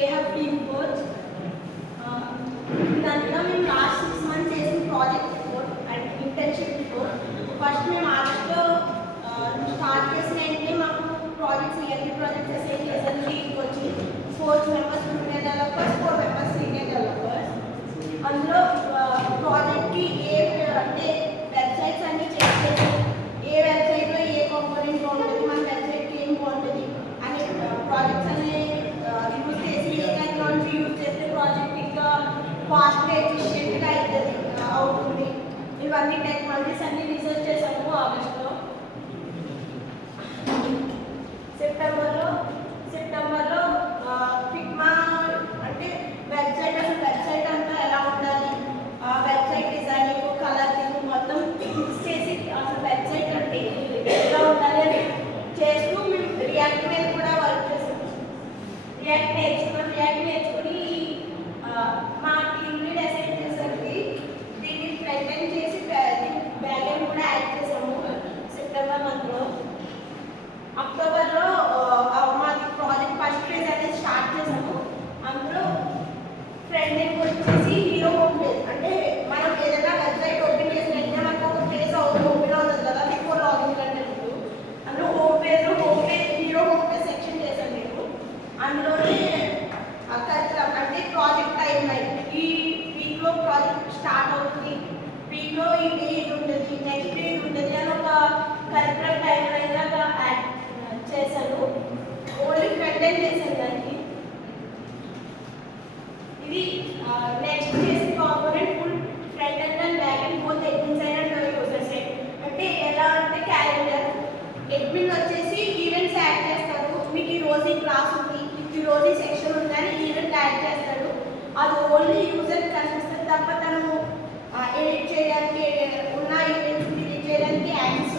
They have team works. దాంట్లో మేము last 6 months చేసిన project report and internship report. First మేము ఆగస్ట్లో స్టార్ట్ చేసిన వెంటనే మాకు ప్రాజెక్ట్స్ ఇయర్లీ ప్రాజెక్ట్స్ అసైన్ చేశారు. టీమ్కి వచ్చి 4 members junior developers, 4 members senior developers. అందులో ప్రాజెక్ట్కి అంటే వెబ్సైట్స్ అన్ని చెక్ చేసి ఏ వెబ్సైట్లో ఏ కాంపోనెంట్ బాగుంటుంది, మన వెబ్సైట్కి ఏం బాగుంటుంది అనే ప్రాజెక్ట్స్ అన్ని యూజ్ చేసి ఏ టెక్నాలజీ యూజ్ చేస్తే ప్రాజెక్ట్ ఇంకా ఫాస్ట్గా ఎఫిషియెంట్గా అవుతుంది. ఇవన్నీ టెక్నాలజీస్ అన్ని రీసెర్చ్ చేసాము ఆగస్ట్లో. సెప్టెంబర్లో ఫిగ్మా అంటే వెబ్సైట్ అంతా ఎలా ఉండాలి, వెబ్సైట్ డిజైనింగ్, కలరింగ్ మొత్తం ఫిక్స్ చేసి అసలు వెబ్సైట్ అంటే ఎలా ఉండాలి అని చేస్తూ మేము రియాక్ట్ మీద కూడా వర్క్ చేసాము. రియాక్ట్ నేర్చుకుని మా టీమ్ లీడ్ అసైన్ చేసరికి దీన్ని ఫ్రంట్ ఎండ్ చేసి బ్యాక్ ఎండ్ కూడా యాడ్ చేసాము సెప్టెంబర్ మంత్లో. అక్టోబర్లో మాది ప్రాజెక్ట్ ఫస్ట్ ఫేజ్ అనేది స్టార్ట్ చేసాము. అందులో ఫ్రంట్ ఎండ్ వచ్చేసి హీరో హోమ్ పేజ్, అంటే మనం ఏదైనా వెబ్సైట్ ఓపెన్ చేసిన వెంటనే మనకు ఒక పేజ్ ఓపెన్ అవుతుంది కదా బిఫోర్ లాగిన్ కంటే ముందు. అందులో home page hero home page section చేశాను నేను. అందులోనే అంటే ప్రాజెక్ట్ టైం లైన్, ఈ వీక్లో ప్రాజెక్ట్ స్టార్ట్ అవుతుంది, వీక్లో ఈ డే ఇది ఉంటుంది, నెక్స్ట్ డే ఇది ఉంటుంది అని ఒక కరెక్ట్ టైం లైన్ లాగా యాడ్ చేశాను. ఓన్లీ ఫ్రంట్ ఎండ్ చేశాను దానికి. ఇది నెక్స్ట్ చేసిన component full front end and back end both admin side and user side. అంటే ఎలా అంటే క్యాలెండర్ అడ్మిన్ వచ్చేసి ఈవెంట్స్ యాడ్ చేస్తారు. మీకు ఈ రోజు ఈ క్లాస్ ఉంది, ఈ రోజు ఈ సెక్షన్ ఉంది అని ఈవెంట్ యాడ్ చేస్తాడు. అది ఓన్లీ యూజర్ కనిపిస్తుంది తప్ప తను ఎడిట్ చేయడానికి ఉన్న ఈవెంట్స్ డిలీట్ చేయడానికి యాక్సెస్